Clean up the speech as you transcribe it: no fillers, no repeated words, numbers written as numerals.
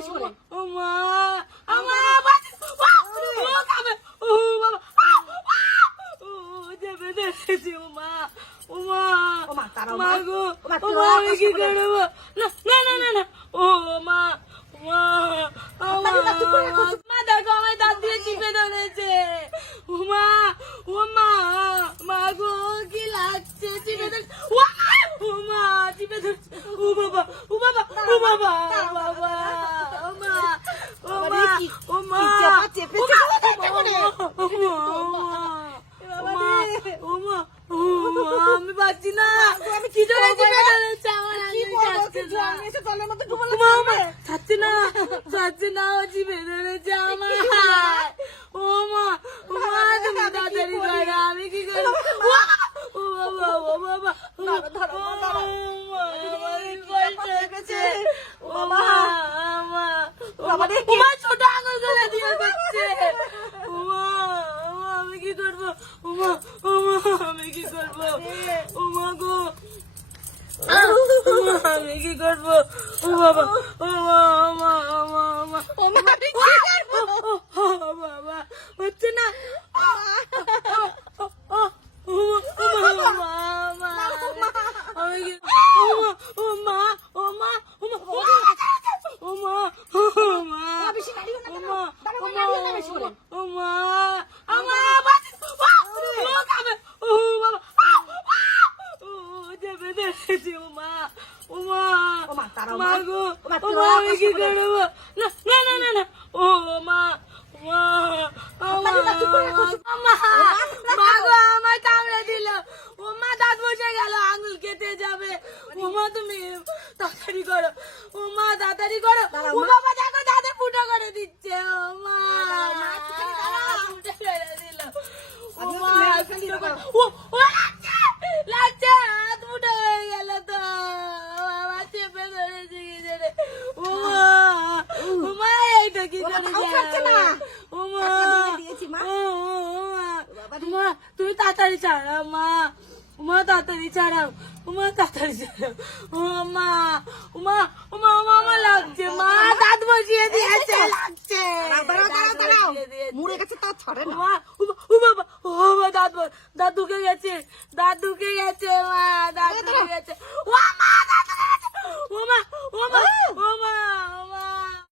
বেশি করে। ও মা আমার বাঁচি ও খাবে ও বাবা ও যাবে দেখেছি ও মা ও মা ও মা তারাও মা মা। গো ও মা, ও তুই মা রোয়া আমি কষ্ট কি করে। করবো না না না না না ও মা মা মা তাহলে তুই করে রাখো। মা দেখো আমার দাঁত দিয়ে চিপে ধরেছে ও মা মা গো কি লাগছে চিপে ধরে ও মা চিপে ধরছে ও বাবা ও বাবা ও বাবা ও বাবা ও মা ও মা ও মা কি চাপা চেপেছে গো, একটা করে। ও মা আমি পাচ্ছি না আমি কি কি ধরে করবো চিপে এবার? ধরেছে আমার কি আঙুল করবো? ছাড়ছে তুই না জল নিয়ে এসে জলের মধ্যে ডুবালে মা থাকবে। ছাড়ছে না ও চিপে ধরেছে আমার ও মা তুমি তাড়াতাড়ি করো আমি কি করবো ও বাবা ও বাবা ধরো, ধরো, ও ধরো। মা আমার কষ্ট হচ্ছে ও মা বাবা রে, ও মা ছোট আঙুল গুলো দিয়ে করছে ও মা আমি কি করবো ও মা আমি কি করবো ও মা গো আমি কি করবো ও বাবা ও মা ও মা, আমি কি করবো? বাবা হচ্ছে না বেশি নাড়িও না, দাঁড়াও। দাঁড়াও, নাড়িও না বেশি করে। ও মা, তারাও মা। গো ও মা, ও তুই মা রোয়া আমি কষ্ট কি করে। করবো না না না না না ও মা তাহলে তুই করে রাখো। মা গো আমার কামড়ে দিল ও মা দাঁত বসে গেল আঙুল কেটে যাবে ও মা তুমি তাড়াতাড়ি করো ও মা তাড়াতাড়ি করো দাঁড়াও, ও মা। বাবা দেখো দাঁতে ফুটো করে দিচ্ছে ও মা দাঁড়াও, মা, একটুখানি দাঁড়াও। ফুটো করে দিল ও আমিও তো মা মেরে ফেলি ফুটো করে- দাঁড়াও। ও লাগছে লাগছে হাত ফুটো হয়ে গেল তো বাবা চেপে ধরেছে কি জানে ও মা এইটা কি ও মা, করে তাও ছাড়ছে না। ও মা হাতটা ভেঙে দিয়েছি, মা। বাবা রে। মা তুমি তাড়াতাড়ি ছাড়াও মা তাড়াতাড়ি ছাড়াও তাড়াতাড়ি ছাড়াও আমার লাগছে মা দাঁত বসিয়ে দিয়েছে লাগছে দাঁড়াও, দাঁড়াও, দাঁড়াও, দাঁড়াও। মুড়ে গেছে তাও ছাড়ে না। মা